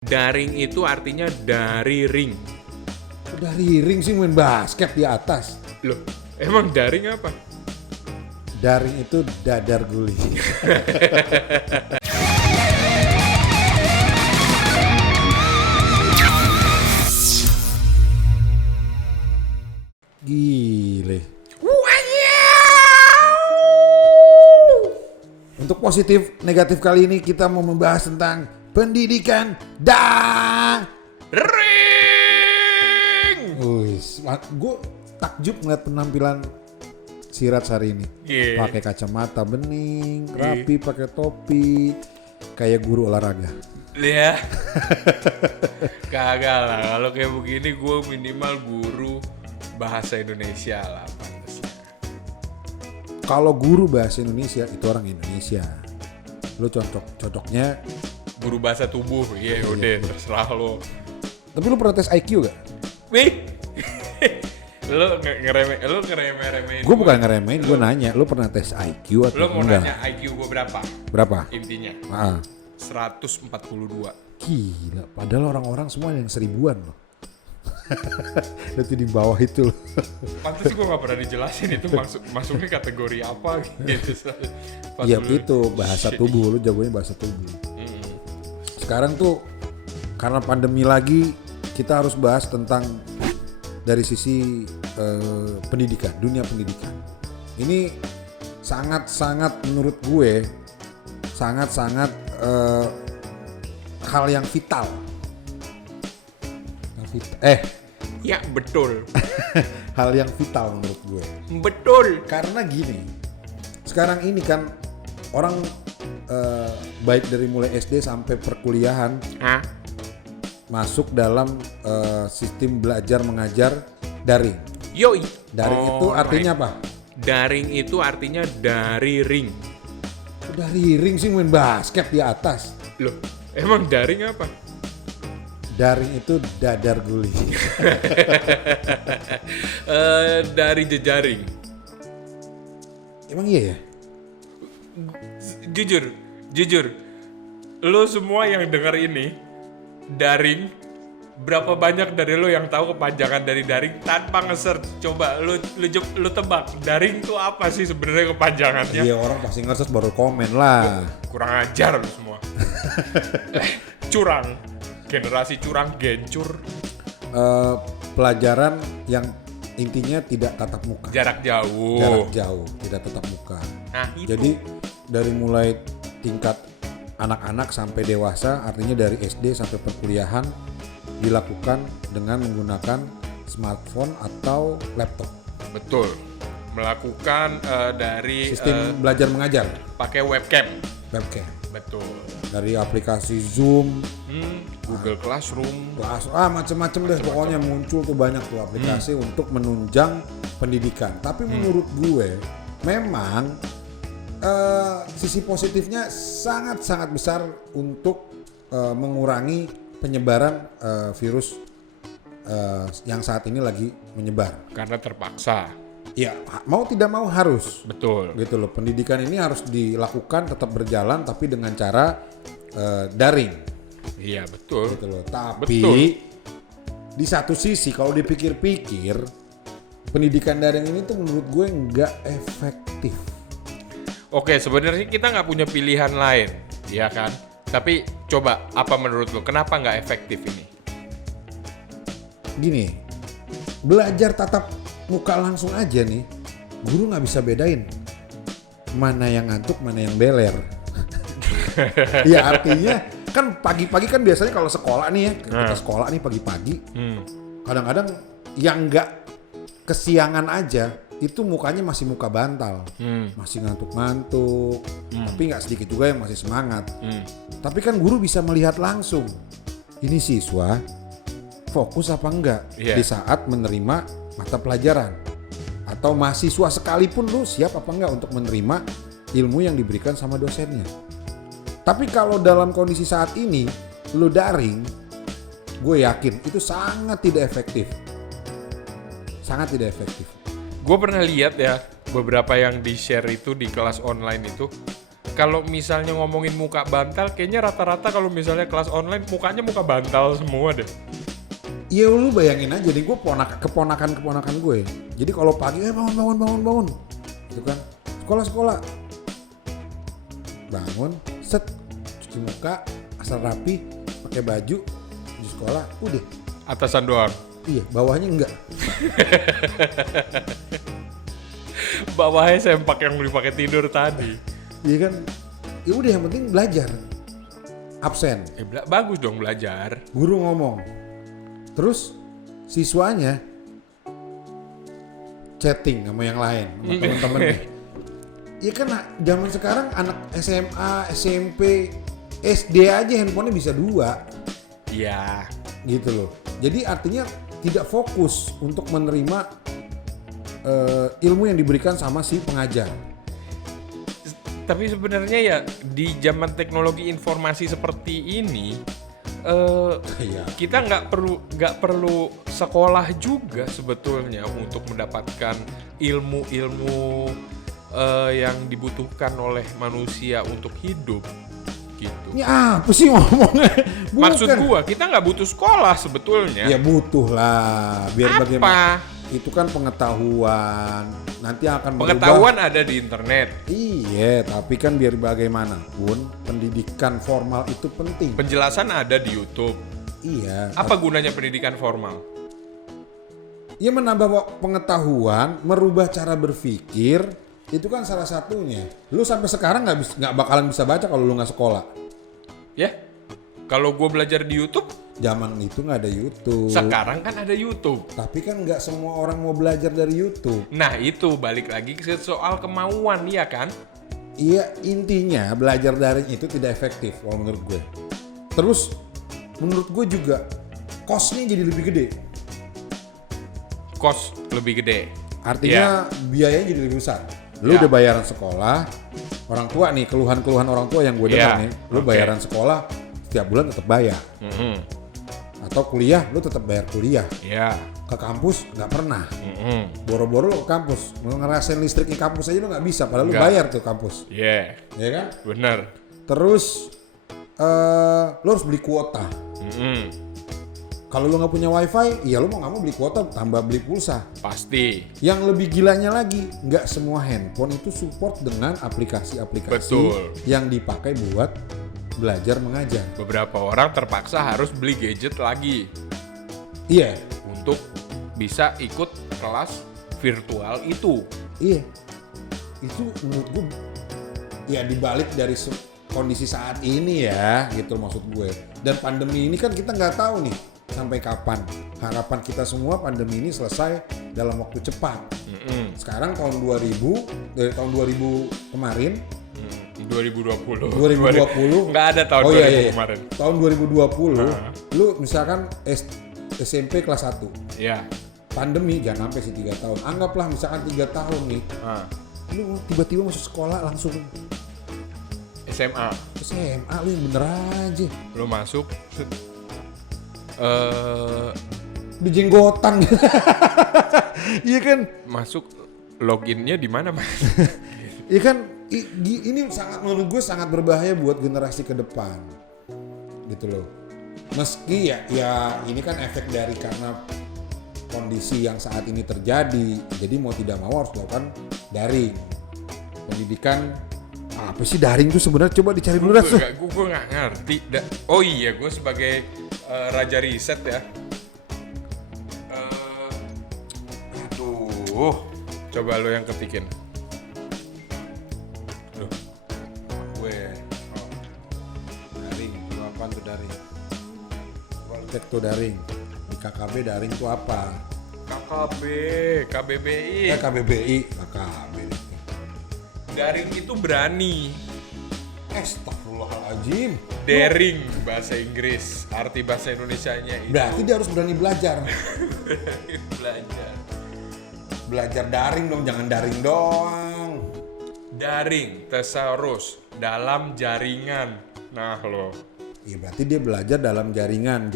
Daring itu artinya dari ring. Dari ring sih main basket di atas. Loh, emang daring apa? Daring itu dadar guli. Gile. Untuk positif negatif kali ini kita mau membahas tentang pendidikan Ring. Gue takjub ngeliat penampilan Siraj hari ini. Yeah. Pakai kacamata bening, rapi, pakai topi, kayak guru olahraga. Ya. Kagak lah, kalau kayak begini gue minimal guru bahasa Indonesia lah pantasnya. Kalau guru bahasa Indonesia itu orang Indonesia. Lo cocoknya Guru bahasa tubuh, iya udah terserah lo. Tapi lu pernah tes IQ gak? Wih, lo ngeremeh-remehin. Gue bukan ngeremehin, gue nanya, lu pernah tes IQ atau Lo mau enggak? nanya IQ gue berapa? Berapa? Intinya Ah, 142. gila, padahal orang-orang semua yang seribuan loh. Itu di bawah itu loh. Pantes sih gue gak pernah dijelasin itu masuknya kategori apa gitu. Iya itu bahasa tubuh, lu jagonya bahasa tubuh. Sekarang tuh karena pandemi lagi, kita harus bahas tentang dari sisi pendidikan, dunia pendidikan. Ini sangat-sangat menurut gue sangat-sangat hal yang vital. Ya betul. Hal yang vital menurut gue. Betul. Karena gini, sekarang ini kan orang baik dari mulai SD sampai perkuliahan masuk dalam sistem belajar mengajar daring. Yoi. Daring itu artinya apa? Daring itu artinya dari ring. Dari ring sih main basket di atas. Loh, emang daring apa? Daring itu dadar guli. Dari jejaring. Emang iya ya? Jujur, lo semua yang dengar ini daring, berapa banyak dari lo yang tahu kepanjangan dari daring tanpa nge-search? Coba lo tebak daring tuh apa sih sebenarnya kepanjangannya? Iya, orang pasti nge-search baru komen lah. Kurang ajar lo semua. Curang, generasi curang gencur. Pelajaran yang intinya tidak tatap muka. Jarak jauh. Jarak jauh, tidak tatap muka. Nah, itu. Jadi dari mulai tingkat anak-anak sampai dewasa, artinya dari SD sampai perkuliahan dilakukan dengan menggunakan smartphone atau laptop. Betul. Melakukan dari Sistem belajar mengajar, pakai webcam. webcam. Betul. Dari aplikasi Zoom, Google Classroom. macam-macam deh pokoknya muncul tuh banyak tuh aplikasi untuk menunjang pendidikan. Tapi menurut gue memang sisi positifnya sangat-sangat besar untuk mengurangi penyebaran virus yang saat ini lagi menyebar. Karena terpaksa. Ya mau tidak mau harus. Betul. Gitu loh, pendidikan ini harus dilakukan tetap berjalan tapi dengan cara daring. Iya betul. Gitu loh. Tapi Betul. di satu sisi kalau dipikir-pikir pendidikan daring ini tuh menurut gue nggak efektif. Oke, sebenarnya kita nggak punya pilihan lain, ya kan? Tapi coba, apa menurut lo? Kenapa nggak efektif ini? Gini, belajar tatap muka langsung aja nih, guru nggak bisa bedain mana yang ngantuk, mana yang beler. Ya artinya kan pagi-pagi kan biasanya kalau sekolah nih ya, kita sekolah nih pagi-pagi, kadang-kadang yang nggak kesiangan aja itu mukanya masih muka bantal, masih ngantuk-ngantuk, tapi nggak sedikit juga yang masih semangat. Tapi kan guru bisa melihat langsung, ini siswa fokus apa enggak di saat menerima mata pelajaran, atau mahasiswa sekalipun lu siap apa enggak untuk menerima ilmu yang diberikan sama dosennya. Tapi kalau dalam kondisi saat ini lu daring, gue yakin itu sangat tidak efektif. Sangat tidak efektif. Gue pernah lihat ya, beberapa yang di-share itu di kelas online itu, kalau misalnya ngomongin muka bantal, kayaknya rata-rata kalau misalnya kelas online mukanya muka bantal semua deh. Iya lu bayangin aja nih, gue keponakan gue. Jadi kalau pagi bangun. Gitu kan. Sekolah. Bangun, set, cuci muka, asal rapi, pakai baju di sekolah, udah. Atasan doang. Iya, bawahnya enggak. Bawahnya sempak yang dipakai tidur tadi. Iya kan. Ya udah yang penting belajar. Absen. Bagus dong belajar. Guru ngomong. Terus siswanya chatting sama yang lain, sama teman-temannya. Iya kan zaman sekarang anak SMA, SMP, SD aja handphonenya bisa 2. Iya. Gitu loh. Jadi artinya tidak fokus untuk menerima ilmu yang diberikan sama si pengajar. Tapi sebenarnya ya di zaman teknologi informasi seperti ini, Iya. kita nggak perlu sekolah juga sebetulnya untuk mendapatkan ilmu-ilmu yang dibutuhkan oleh manusia untuk hidup gitu. Ini apa sih ngomongnya? Bukan. Maksud gua kita nggak butuh sekolah sebetulnya. Ya butuh lah, biar Apa? bagaimana. Itu kan pengetahuan. Nanti akan Pengetahuan ada di internet. Iya, tapi kan biar bagaimanapun pendidikan formal itu penting. Penjelasan ada di YouTube. Iya. Apa gunanya pendidikan formal? Ya menambah pengetahuan, merubah cara berpikir, itu kan salah satunya. Lu sampai sekarang nggak bakalan bisa baca kalau lu nggak sekolah. Ya, kalau gue belajar di YouTube, Zaman itu nggak ada YouTube. sekarang kan ada YouTube. Tapi kan nggak semua orang mau belajar dari YouTube. Nah itu balik lagi ke soal kemauan, ya kan? Iya, intinya belajar daring itu tidak efektif kalau menurut gue. Terus menurut gue juga cost-nya jadi lebih gede. Cost lebih gede. Artinya biayanya jadi lebih besar. Lu Ya. udah bayaran sekolah, orang tua nih, keluhan-keluhan orang tua yang gue dengar Ya, nih, lu bayaran sekolah setiap bulan tetap bayar. Atau kuliah, lu tetap bayar kuliah. Ya. Ke kampus nggak pernah. Boro-boro lu ke kampus, mau ngerasain listrik di kampus aja lu nggak bisa, padahal lu Nggak. bayar tuh kampus. Yeah. Ya kan? Bener. Terus lu harus beli kuota. Kalau lu nggak punya wifi, ya lu mau nggak mau beli kuota, tambah beli pulsa. Pasti. Yang lebih gilanya lagi, nggak semua handphone itu support dengan aplikasi-aplikasi Betul. yang dipakai buat belajar mengajar. Beberapa orang terpaksa harus beli gadget lagi Iya, untuk bisa ikut kelas virtual itu. iya. Itu menurut gue, ya dibalik dari kondisi saat ini ya, gitu maksud gue. Dan pandemi ini kan kita nggak tahu nih sampai kapan. Harapan kita semua pandemi ini selesai dalam waktu cepat. Sekarang tahun 2000, dari tahun 2000 kemarin, 2020. 2020 Nggak ada tahun 2000 kemarin. Tahun 2020 lu misalkan SMP kelas 1. Ya. Pandemi jangan sampai sih 3 tahun. Anggaplah misalkan 3 tahun nih. Lu tiba-tiba masuk sekolah langsung SMA. SMA, lu yang bener aja. Lu masuk Di jenggotan. Iya kan? masuk loginnya di mana, Mas? Iya kan? Ini sangat menurut gue sangat berbahaya buat generasi ke depan. Gitu loh. Meski ya ini kan efek dari karena kondisi yang saat ini terjadi. Jadi mau tidak mau harus dilakukan daring. Pendidikan apa sih daring tuh sebenarnya, coba dicari dulu dah. Gue nggak ngerti. Oh iya, gue sebagai raja riset ya. Aduh, coba lo yang ketikin. Duh, gue. Daring, itu apa tuh daring? Cek tuh daring. Di KKB daring tuh apa? KKB, KBBI. KBBI, KKB. Daring itu berani. Astagfirullahaladzim. Daring bahasa Inggris. Arti bahasa Indonesianya itu Berarti dia harus berani belajar. belajar. Belajar daring dong, jangan daring doang. Daring, thesaurus, dalam jaringan. Nah lo, Iya berarti dia belajar dalam jaringan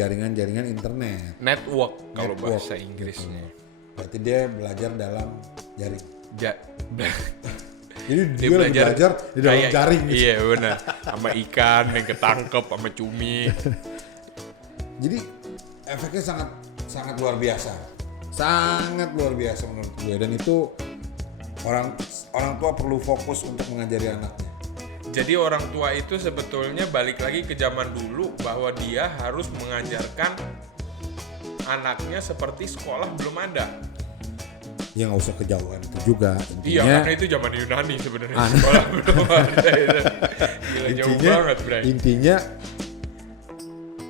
internet. network kalau Network, bahasa Inggrisnya. Berarti dia belajar dalam jaring. Jadi dia lagi belajar di dalam kayak, jaring gitu. Iya benar. Sama ikan yang ketangkep, sama cumi. Jadi efeknya sangat luar biasa. Sangat luar biasa menurut gue. Dan itu orang tua perlu fokus untuk mengajari anaknya. Jadi orang tua itu sebetulnya balik lagi ke zaman dulu bahwa dia harus mengajarkan anaknya seperti sekolah belum ada. Ya nggak usah kejauhan itu juga. Iya, Intinya, karena itu zaman Yunani sebenarnya sekolah belum ada itu. Gila, jauh banget, Bray. Intinya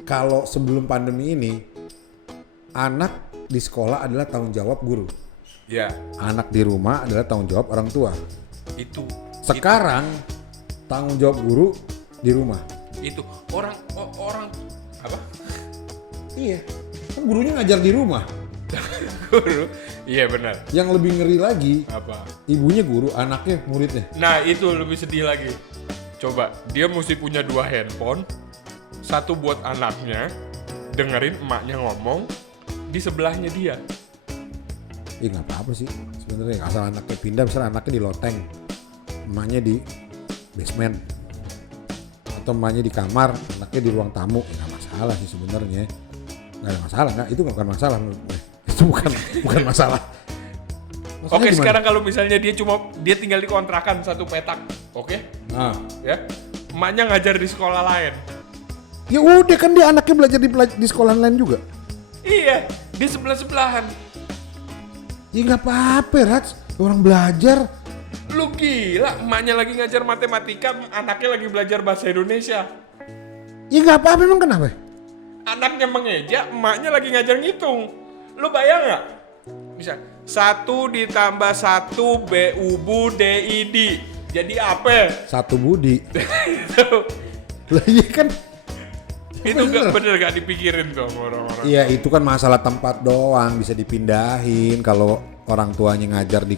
kalau sebelum pandemi ini anak di sekolah adalah tanggung jawab guru. Ya, Anak di rumah adalah tanggung jawab orang tua. itu. Sekarang tanggung jawab guru di rumah. Itu orang apa? Iya. Kan gurunya ngajar di rumah. Guru. Iya benar. Yang lebih ngeri lagi, Apa? ibunya guru, anaknya muridnya. Nah, itu lebih sedih lagi. Coba, dia mesti punya 2 handphone. Satu buat anaknya, dengerin emaknya ngomong di sebelahnya dia. Nggak apa-apa sih sebenarnya, asal anaknya pindah, misalnya anaknya di loteng, emaknya di basement, atau emaknya di kamar, anaknya di ruang tamu, nggak masalah sih sebenarnya. Nggak ada masalah, nggak, itu bukan masalah menurut gue. Itu bukan masalah. Masalahnya Oke, gimana? sekarang kalau misalnya dia tinggal di kontrakan satu petak, oke? Nah, Ya, emaknya ngajar di sekolah lain. ya udah kan dia anaknya belajar di sekolah lain juga. Iya, di sebelah-sebelahan. Ya nggak apa-apa, Rats. Orang belajar. Lu gila, emaknya lagi ngajar matematika, anaknya lagi belajar bahasa Indonesia. Ya nggak apa-apa, emang kenapa? Anaknya mengeja, emaknya lagi ngajar ngitung. Lu bayang nggak? Bisa 1 ditambah 1 BUBU DID. Jadi apa? Satu budi. Lah iya kan. Itu gak bener gak dipikirin tuh sama orang-orang. Iya itu kan masalah tempat doang, bisa dipindahin. Kalau orang tuanya ngajar di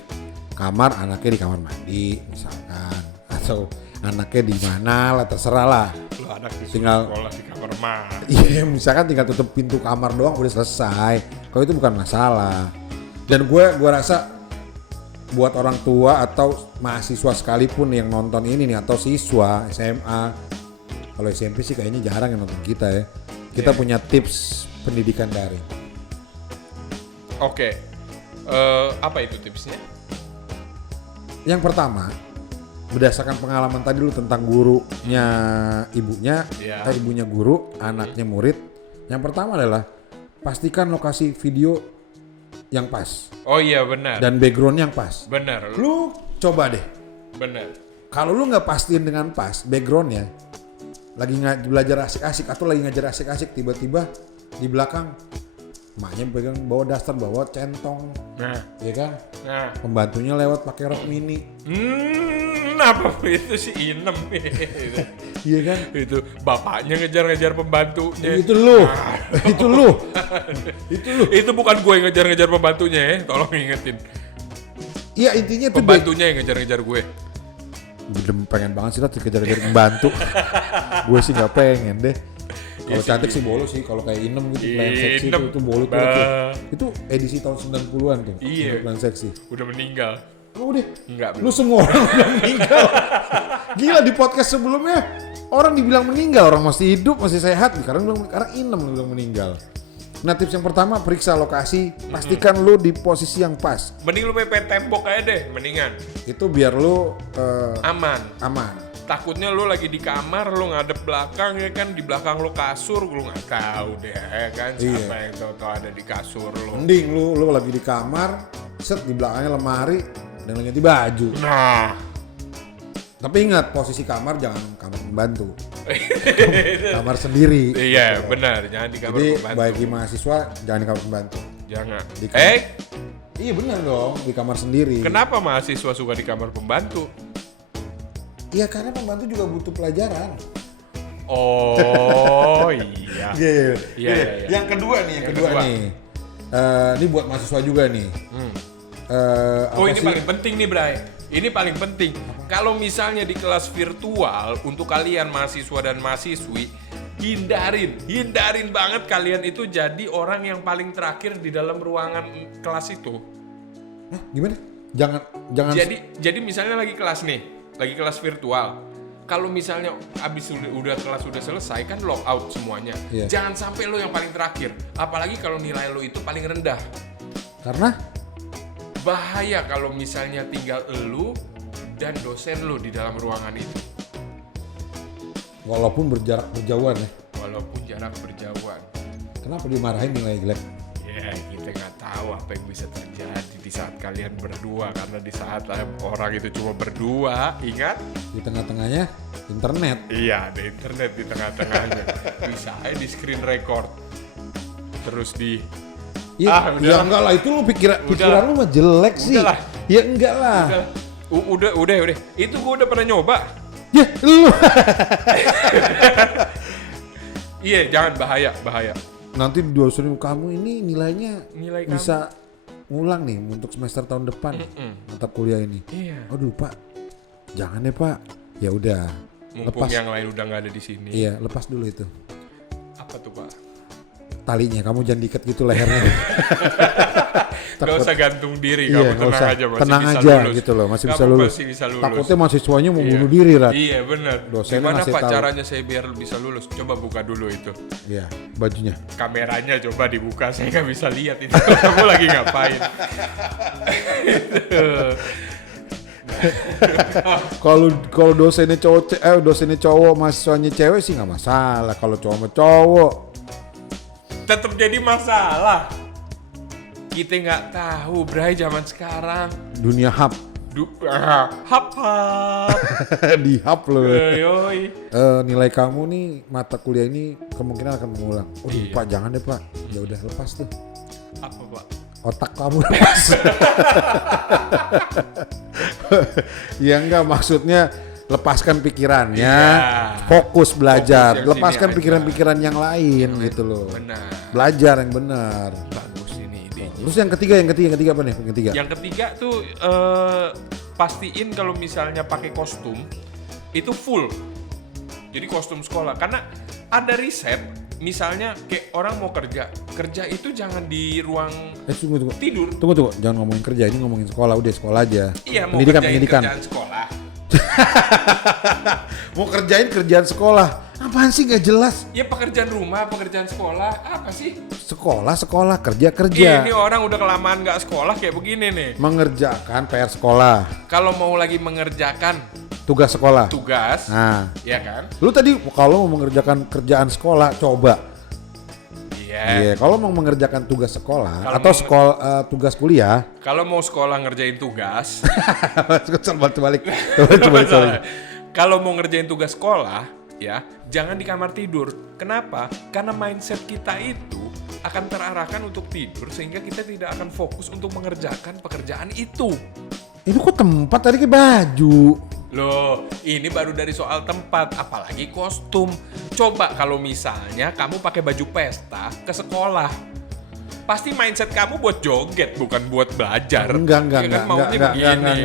kamar, anaknya di kamar mandi misalkan, atau anaknya di mana lah, terserah lah. Lu anak di Tinggal- sekolah di kamar mandi. Iya misalkan tinggal tutup pintu kamar doang udah selesai. Kalau itu bukan masalah. Dan gue rasa buat orang tua atau mahasiswa sekalipun yang nonton ini nih, atau siswa SMA, kalau SMP sih kayaknya jarang yang nonton kita ya. Kita Iya. punya tips pendidikan daring. Oke. Apa itu tipsnya? Yang pertama, berdasarkan pengalaman tadi lu tentang gurunya ibunya, Iya. ibunya guru, anaknya murid. Yang pertama adalah pastikan lokasi video yang pas Oh iya benar. dan background yang pas. Benar. Lu coba deh, Benar. kalau lu nggak pastiin dengan pas backgroundnya, lagi belajar asik-asik atau lagi ngajar asik-asik, tiba-tiba di belakang emaknya pegang bawa daster, bawa centong, Nah, ya kan? nah. Pembantunya lewat pakai rok mini, Apa itu sih inem? iya kan? Itu bapaknya ngejar-ngejar pembantunya. Itu lu, itu lu. Itu bukan gue yang ngejar-ngejar pembantunya ya, tolong ingetin. Iya intinya tuh Pembantunya yang ngejar-ngejar gue. pengen banget sih lah dikejar-kejar pembantu. Gue sih nggak pengen deh. Kalau Iya cantik sih. sih boleh sih, kalau kayak Inem gitu, plan Inem. seksi itu boleh tuh. Bah. Itu edisi tahun 90-an tuh. Iya. Plan seksi. Udah meninggal. Oh udah. Enggak. Lu semua orang udah meninggal. Gila, di podcast sebelumnya orang dibilang meninggal, orang masih hidup, masih sehat. Sekarang Inem lu bilang meninggal. Nah tips yang pertama, periksa lokasi, pastikan lu di posisi yang pas. Mending lu mepet tembok aja deh, mendingan. Itu biar lu Aman. aman. Takutnya lu lagi di kamar, lu ngadep belakang ya kan, di belakang lu kasur, lu nggak tahu deh ya kan, siapa Iya. yang tahu ada di kasur lu. Mending lu lagi di kamar, set di belakangnya lemari dan lu ganti baju. Nah, Tapi ingat posisi kamar jangan kamar pembantu. Kamar sendiri. iya benar, jangan di kamar Jadi pembantu. bagi mahasiswa jangan di kamar pembantu. Jangan. Di kamar- Eh, Iya benar dong, di kamar sendiri. kenapa mahasiswa suka di kamar pembantu? Iya karena pembantu juga butuh pelajaran. Oh iya. Iya. Iya, iya. Yang kedua nih, Yang kedua. Ini buat mahasiswa juga nih. Oh Apa ini sih? paling penting nih Bray. Ini paling penting. Kalau misalnya di kelas virtual untuk kalian mahasiswa dan mahasiswi, hindarin banget kalian itu jadi orang yang paling terakhir di dalam ruangan kelas itu. Hah, gimana? Jangan. Jadi misalnya lagi kelas virtual. Kalau misalnya abis udah kelas udah selesai kan log out semuanya. Iya. Jangan sampai lo yang paling terakhir. Apalagi kalau nilai lo itu paling rendah. Karena Bahaya kalau misalnya tinggal lo dan dosen lo di dalam ruangan itu. walaupun berjauhan ya. Walaupun jarak berjauhan. Kenapa dimarahin nilai jelek? Ya kita nggak tahu apa yang bisa terjadi di saat kalian berdua. Karena di saat orang itu cuma berdua, ingat? Di tengah-tengahnya internet. Iya, ada internet di tengah-tengahnya. Bisa aja di screen record. Terus di... Ya enggak lah, itu lu pikiran lu mah jelek sih. Udahlah. Ya enggak lah. Udah. Itu gua udah pernah nyoba. Ya lu. Iya, jangan bahaya. Nanti dosen kamu ini nilai Nilai bisa ngulang nih untuk semester tahun depan mata kuliah ini. Iya. Aduh Pak, jangan deh Pak. Ya udah. Mumpung Lepas. yang lain udah nggak ada di sini. Iya, lepas dulu itu. Apa tuh Pak? Talinya kamu jangan diikat gitu lehernya. Gak usah gantung diri, Iya, kamu tenang usah. aja masih Tenang bisa aja lulus. gitu loh, masih bisa Kamu lulus. masih bisa lulus. Takutnya mahasiswanya mau Iya. bunuh diri, Rat. Iya benar. Dosennya Gimana ngasih Pak tahu. caranya saya biar bisa lulus? Coba buka dulu itu. Iya, bajunya. Kameranya coba dibuka, saya nggak bisa lihat itu. Kamu lagi ngapain? Kalau dosennya cowok, mahasiswanya cewek sih nggak masalah. Kalau cowok sama cowok, Tetap jadi masalah. Kita nggak tahu, Bray, zaman sekarang. dunia hap. Hap. Di hap loh. Yoi. Nilai kamu nih mata kuliah ini kemungkinan akan mengulang. Iya. Pak jangan deh Pak. Ya udah lepas tuh. Apa Pak? Otak kamu lepas. Ya enggak, maksudnya lepaskan pikirannya, Iya. fokus belajar, Fokus yang lepaskan sini aja. pikiran-pikiran yang lain gitu loh. Benar. Belajar yang benar. Bagus ini ide. Terus yang ketiga apa nih? Yang ketiga. Yang ketiga tuh pastiin kalau misalnya pakai kostum itu full. Jadi kostum sekolah, karena ada riset misalnya kayak orang mau kerja itu jangan di ruang Tunggu. tidur. Tunggu, jangan ngomongin kerja, ini ngomongin sekolah, udah sekolah aja. Iya, mau pendidikan. kerjaan sekolah. Mau kerjain kerjaan sekolah. Apaan sih nggak jelas? Ya pekerjaan rumah, pekerjaan sekolah, apa sih? Sekolah, kerja. Ini orang udah kelamaan nggak sekolah kayak begini nih. Mengerjakan PR sekolah, Kalau mau lagi mengerjakan tugas sekolah. tugas, Nah, ya kan? lu tadi kalau mau mengerjakan kerjaan sekolah, coba. Iya. Iya, kalau mau mengerjakan tugas sekolah Kalau atau mau tugas kuliah, Kalau mau sekolah ngerjain tugas, balik. kalau mau ngerjain tugas sekolah, ya jangan di kamar tidur. Kenapa? Karena mindset kita itu akan terarahkan untuk tidur sehingga kita tidak akan fokus untuk mengerjakan pekerjaan itu. Itu kok tempat tadi ke baju. Loh, ini baru dari soal tempat, apalagi kostum. Coba kalau misalnya kamu pakai baju pesta ke sekolah, pasti mindset kamu buat joget, bukan buat belajar. Enggak, Ya kan, maunya begini.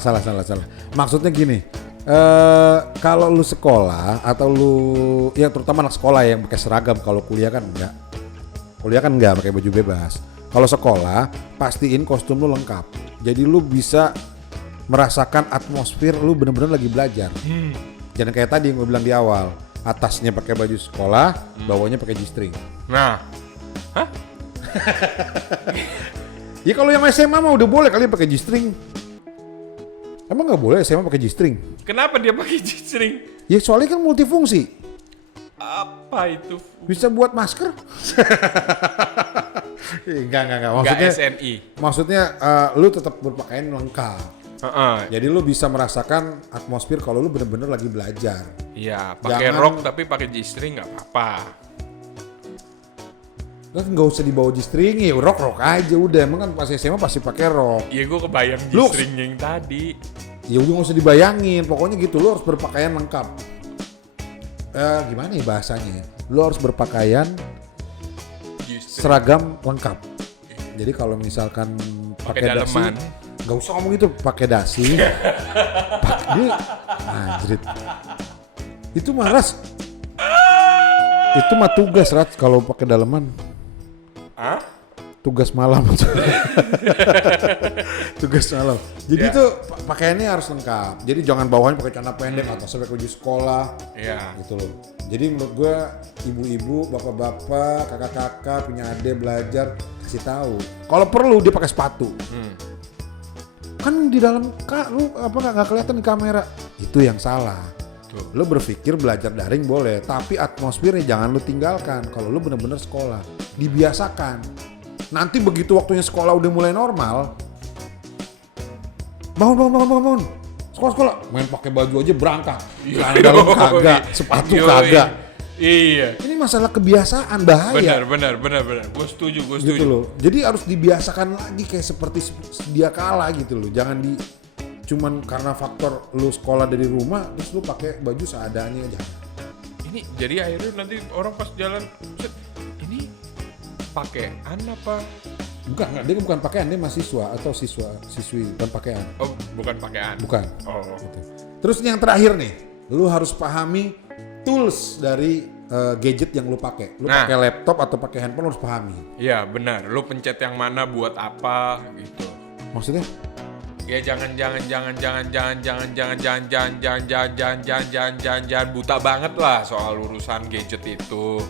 salah. Maksudnya gini, kalau lu sekolah atau lu, ya terutama anak sekolah yang pakai seragam, kalau kuliah kan enggak. Kuliah kan enggak pakai baju bebas. Kalau sekolah, pastiin kostum lu lengkap. Jadi lu bisa merasakan atmosfer lu bener-bener lagi belajar. Jangan kayak tadi yang gue bilang di awal, atasnya pakai baju sekolah, bawahnya pakai G-string. Nah, Ya kalau yang SMA mah udah boleh kali pakai G-string. Emang nggak boleh SMA pakai G-string? kenapa dia pakai G-string? Ya soalnya kan multifungsi. Apa itu? Bisa buat masker? Enggak. Nggak SNI. Maksudnya lu tetap berpakaian lengkap. Jadi lu bisa merasakan atmosfer kalau lu bener-bener lagi belajar. Iya, pakai Jangan- rok tapi pakai G-string nggak apa-apa. Kan nggak usah dibawa G-string, ya rok aja udah. Emang kan pas SMA pasti pakai rok. Iya, gue kebayang Lu- G-string yang tadi. Ya udah nggak usah dibayangin. Pokoknya gitu, lu harus berpakaian lengkap. Gimana ya bahasanya? Lu harus berpakaian G-string. seragam lengkap. Jadi kalau misalkan Pakai pakai dasi, daleman. nggak usah ngomong gitu, pakai dasi. Anjrit. Itu malas. Itu mah tugas, Rat, kalau pakai daleman. Hah? tugas malam. Tugas malam. Jadi Ya. tuh pakaiannya harus lengkap. Jadi jangan bawahannya pakai celana pendek atau sampai baju sekolah. Iya. Gitu loh. Jadi menurut gue ibu-ibu, bapak-bapak, kakak-kakak punya adik belajar kasih tahu. Kalau perlu dia pakai sepatu. Kan di dalam lu apa nggak kelihatan di kamera. Itu yang salah. Tuh. Lu berpikir belajar daring boleh, tapi atmosfernya jangan lu tinggalkan. Kalau lu bener-bener sekolah, dibiasakan. Nanti begitu waktunya sekolah udah mulai normal, bangun. Sekolah, main pakai baju aja berangkat. Celana dalam kagak, sepatu Yoi. kagak. Iya. Ini masalah kebiasaan, bahaya. Benar. Gue setuju. Gitu loh. Jadi harus dibiasakan lagi kayak seperti sedia kala gitu loh. Jangan cuman karena faktor lu sekolah dari rumah terus lu pakai baju seadanya aja. Ini jadi akhirnya nanti orang pas jalan, "Set, ini pakaian apa?" Enggak, dia bukan pakaian, dia mahasiswa atau siswi, bukan pakaian. Oh, bukan pakaian. Bukan. Oh. Gitu. Terus yang terakhir nih, lu harus pahami tools dari gadget yang lu pakai. Lu Nah. pakai laptop atau pakai handphone lu harus pahami. Iya, benar. Lu pencet yang mana buat apa gitu. Maksudnya? Ya jangan buta banget lah soal urusan gadget itu.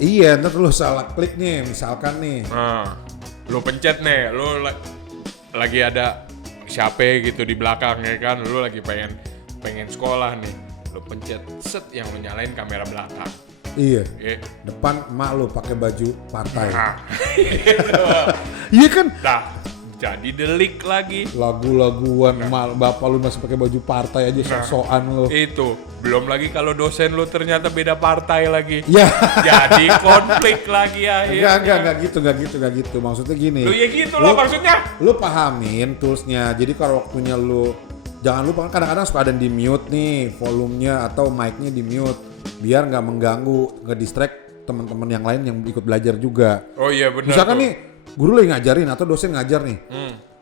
Iya, ntar lu salah klik nih, misalkan nih. Nah, lu pencet nih, lu lagi ada siapa gitu di belakang ya kan, lu lagi pengen sekolah nih, lu pencet set yang menyalain kamera belakang. Iya. Ya. Depan emak lu pakai baju partai. Nah, Iya kan? dah jadi delik lagi. Lagu-laguan emak bapak lu masih pakai baju partai aja sok-sokan lu. Itu belum lagi kalau dosen lu ternyata beda partai lagi. Ya. Jadi konflik lagi akhirnya. Enggak gitu. Maksudnya gini. Lu ya gitu loh maksudnya. Lu pahamin toolsnya. Jadi kalau waktunya lu jangan lupa kadang-kadang suka ada di mute nih volumenya atau mic-nya di mute biar nggak mengganggu, nge-distract teman-teman yang lain yang ikut belajar juga. Oh iya benar. Misalkan tuh. nih guru lagi ngajarin atau dosen ngajar nih,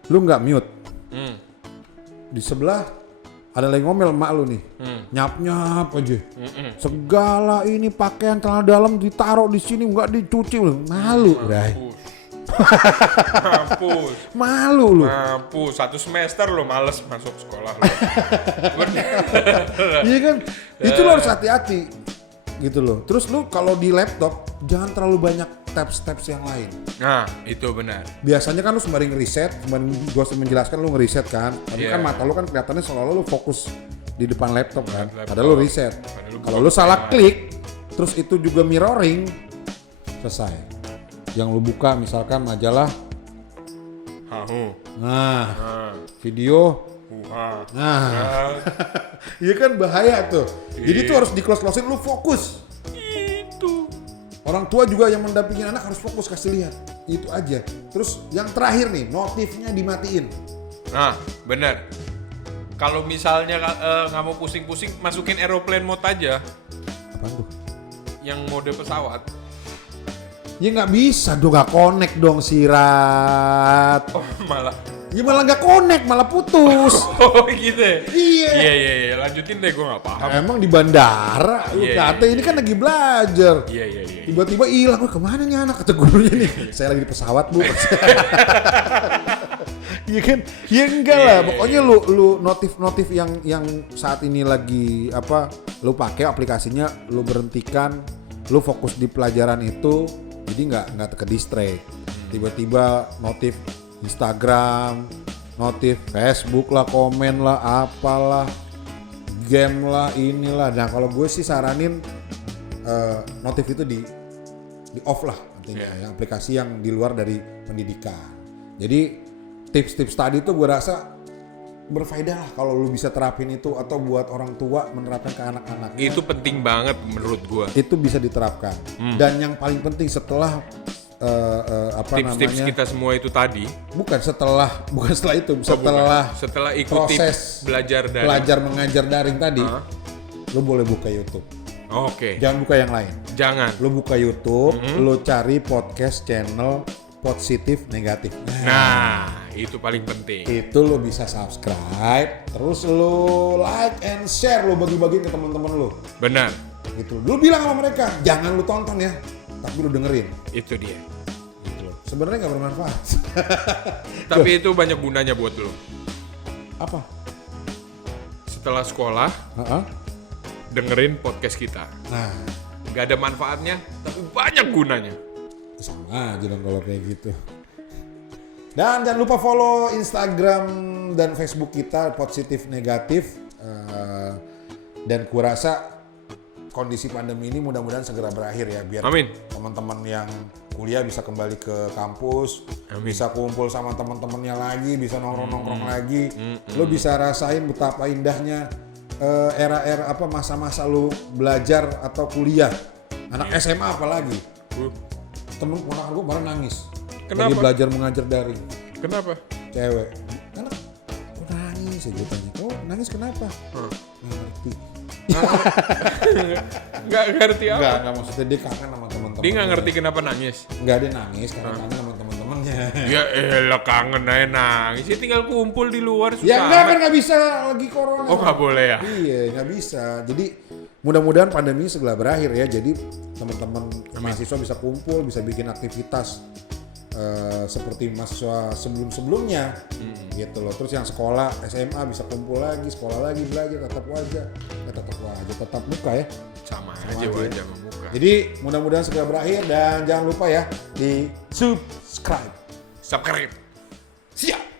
lu nggak mute. Di sebelah ada lagi ngomel emak lu nih, nyap aja. Segala ini pakaian celana dalam ditaruh di sini nggak dicuci, malu, Bray. Mampus. Malu lu. Mampus. 1 semester lo males masuk sekolah lo. Iya kan? Itu lo harus hati-hati gitu loh. Terus lu kalau di laptop jangan terlalu banyak tabs yang lain. Nah, itu benar. Biasanya kan lu sembari ngeriset, sembari gua menjelaskan lu ngeriset kan. Tapi Iya. kan mata lu kan kelihatannya seolah lu fokus di depan laptop kan. Laptop. Padahal lu riset. Padahal lu Kalau buka lu salah kamera. klik, terus itu juga mirroring, selesai. Yang lu buka misalkan majalah, nah video, nah, iya kan bahaya tuh. Jadi tuh harus di-close-closein, lu fokus. Itu. Orang tua juga yang mendampingi anak harus fokus kasih lihat. Itu aja. Terus yang terakhir nih, notifnya dimatiin. Nah, benar. Kalau misalnya nggak mau pusing-pusing, masukin aeroplane mode aja. Apaan tuh? Yang mode pesawat. Ya nggak bisa dong, nggak connect dong Sirat. Oh, malah. Ya malah nggak connect, malah putus. Oh, gitu ya? Iya. Iya. Lanjutin deh, gue nggak paham. Emang di bandara, lu Iya, kata ini kan lagi belajar. Iya. Tiba-tiba hilang, "Wah, kemana nih anak?" Kata gurunya nih. "Saya lagi di pesawat, Bu." Iya kan? Ya enggak lah. Pokoknya lu notif yang saat ini lagi lu pakai aplikasinya, lu berhentikan, lu fokus di pelajaran itu, jadi nggak ke distract. Tiba-tiba notif Instagram, notif Facebook lah, komen lah, apalah, game lah, inilah. Nah kalau gue sih saranin notif itu di off lah artinya, yang aplikasi yang di luar dari pendidikan. Jadi tips-tips tadi tuh gue rasa berfaedah lah kalau lu bisa terapin itu, atau buat orang tua menerapkan ke anak-anak. Itu penting banget menurut gue. Itu bisa diterapkan. Dan yang paling penting setelah Tips-tips kita semua itu tadi. bukan setelah itu, Setelah ikuti proses belajar dari. belajar mengajar daring tadi, lu boleh buka YouTube. Oke. Jangan buka yang lain. Jangan. Lu buka YouTube, lu cari podcast channel positif negatif. Nah, itu paling penting. Itu lo bisa subscribe, terus lo like and share, lo bagi-bagiin ke teman-teman lo. Benar. Gitu. Lo bilang sama mereka, jangan lo tonton ya, tapi lo dengerin. Itu dia. Gitu. sebenarnya nggak bermanfaat. Tapi itu banyak gunanya buat lo. Apa? Setelah sekolah, dengerin podcast kita. Nah, Gak ada manfaatnya, tapi banyak gunanya. sama aja dong kalau kayak gitu. Dan jangan lupa follow Instagram dan Facebook kita Positif Negatif. Dan kurasa kondisi pandemi ini mudah-mudahan segera berakhir ya, biar Amin. teman-teman yang kuliah bisa kembali ke kampus, Amin. bisa kumpul sama teman-temannya lagi, bisa nongkrong-nongkrong lagi. Lo bisa rasain betapa indahnya era-era masa-masa lo belajar atau kuliah. Anak SMA apalagi. Temen ponakan gue baru nangis. Kenapa? Lagi belajar mengajar daring. Kenapa? Cewek. Anak, kok nangis ya gue tanya. Oh nangis kenapa? Nggak ngerti. Gak ngerti apa? Enggak maksudnya dia kangen sama teman-teman. Dia gak ngerti kenapa nangis. Enggak, dia nangis karena kangen sama teman-temannya. Ya elah kangen aja nangis. Ya tinggal kumpul di luar susah. Ya enggak kan amat. nggak bisa lagi corona. Oh gak boleh ya? Iya nggak bisa. Jadi mudah-mudahan pandemi segera berakhir ya. Jadi teman-teman mahasiswa bisa kumpul, bisa bikin aktivitas seperti mahasiswa sebelum-sebelumnya gitu loh. Terus yang sekolah SMA bisa kumpul lagi, sekolah lagi belajar tetap muka ya. Sama aja wajah sama muka. Jadi mudah-mudahan segera berakhir dan jangan lupa ya di subscribe. Subscribe. Siap.